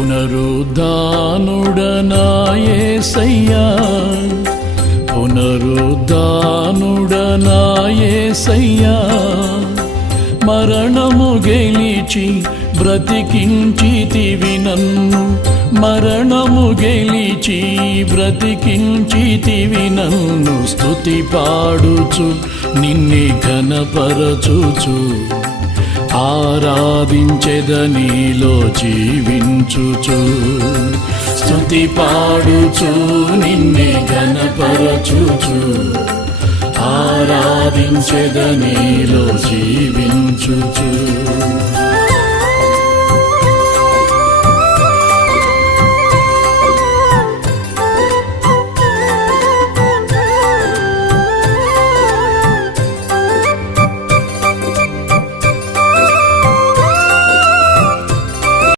పునరుద్ధానుడనా యేసయ్యా, పునరుద్ధానుడనా యేసయ్యా, మరణము గెలిచి బ్రతికించితివి నన్ను, మరణము గెలిచి బ్రతికించితివి నన్ను. స్తుతి పాడుచు నిన్నే ఘనపరచుచు, ఆరాధించెదనీలో జీవించుచు. స్తుతి పాడుచు నిన్నే ఘనపరచుచు, ఆరాధించెదనీలో జీవించుచు.